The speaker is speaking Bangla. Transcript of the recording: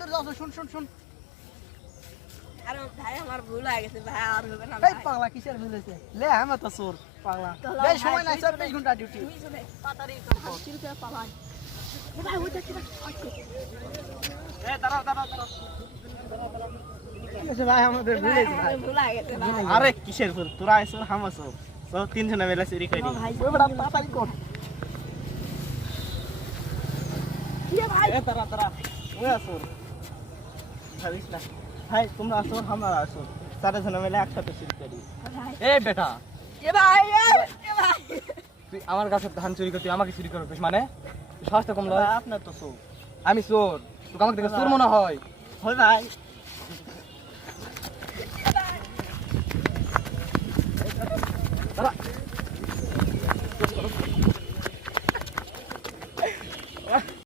দূর যাও শুন শুন শুন আরে ভাই আমার ভুল হয়ে গেছে ভাই আর হবে না এই পাগলা কিসের ভুল হয়েছে লে আমি তো চোর পাগলা এই সময় নাই 24 ঘন্টা ডিউটি তুমি শুনে তাড়াতাড়ি কাম কর 80 টাকা পালাই ভাই ওই দেখি এই দাঁড়াও দাঁড়াও দাঁড়াও এসে ভাই আমাদের ভুল হয়েছে ভাই ভুল হয়ে গেছে ভাই আরে কিসের ভুল তোরা আইছো হামাছো সব তিনজনে মিলে চুরি করি ভাই ওই বড় তাড়াতাড়ি কর কি রে ভাই এ তারা তারা ওই আসো ভাবিস না ভাই তোমরা আসো আমরা আসো চারজনে মিলে একসাথে চুরি করি এ বেটা এ ভাই এ ভাই তুই আমার কাছে ধান চুরি করতে আমাকে চুরি করছিস মানে তুই সাহসটা কম লয় আপনার তো চোখ আমি চোর তোকে আমাকে দেখে চোর মনে হয় হয় ভাই